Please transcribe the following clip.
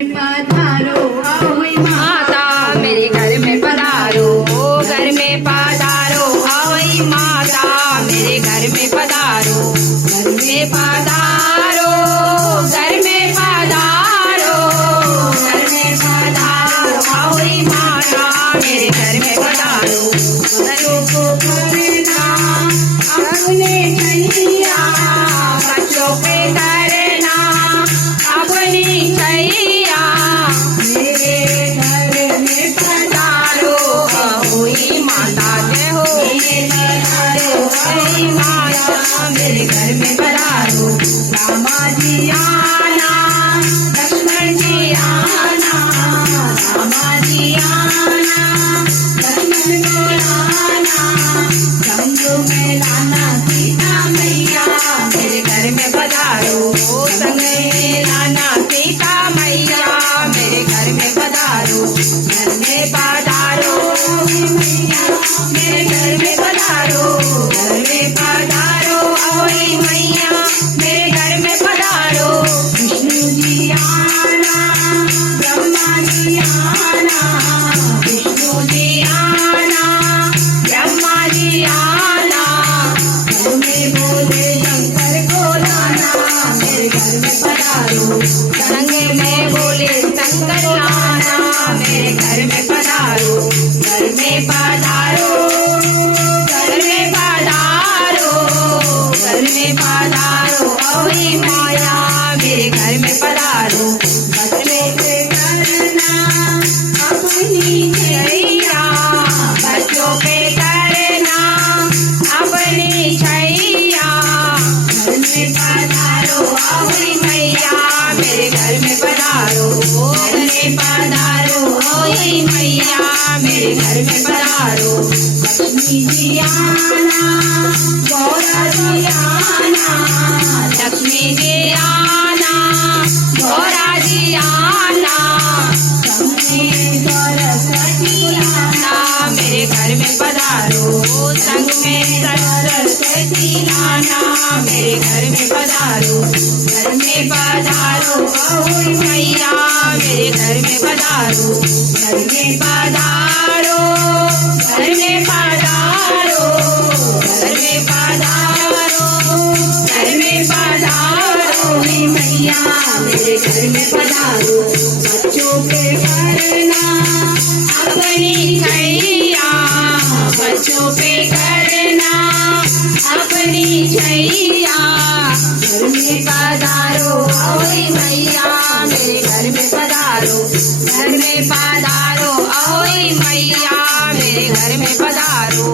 पधारो आओ माता मेरे घर में पधारो, घर में पधारो आओ माता मेरे घर में पधारो, घर में पधारो, घर में पधारो, घर में पधारो आओ माता मेरे घर में पधारो। घरों को करना अपने छैया, बच्चों पे करना अपनी छैया, मेरे घर में पधारो होई माता जय हो, पधारो होई माता मेरे घर में पधारो। रामा जी आना, लक्ष्मण जी आना, रामा जी आना, लक्ष्मण को लाना, संग में लाना सीता मैया मेरे घर में पधारो, संग में लाना सीता मैया मेरे घर में पधारो। घर में पधारो मैया मेरे घर में पधारो, घर में पधारो ओई मैया मेरे घर में पधारो। विष्णु जी आना, ब्रह्मा जी आना, विष्णु जी आना, ब्रह्मा जी आना, घर में बोले शंकर को लाना मेरे घर में पधारो, संग में बोले शंकर लाना मेरे घर में पधारो। घर में पधारो, घर में पधारो, घर में पधारो ओई माया मेरे घर में पधारो। बच्चों पे करना अपनी छैया, बच्चों पे करना अपनी छैया, घर में पधारो ओई मैया मेरे घर में पधारो, घर में पधारो ओई मैया मेरे घर में पधारो। लक्ष्मी जी आना, गौरा जी आना, लक्ष्मी जी आना, गौरा जी आना, सरस्वती आना मेरे घर में पधारो, संग में सरस्वती आना मेरे घर में पधारो। घर में पधारो ओई मैया मेरे घर में पधारो, घर में पधारो, घर में पधारो, घर में पधारो, घर में पधारो ओई मैया मेरे घर में पधारो। बच्चों पे करना अपनी छैया, बच्चों पे करना अपनी छैया, घर में पधारो ओई मैया मेरे घर में पधारो, घर में पधारो ओई मैया मेरे घर में पधारो।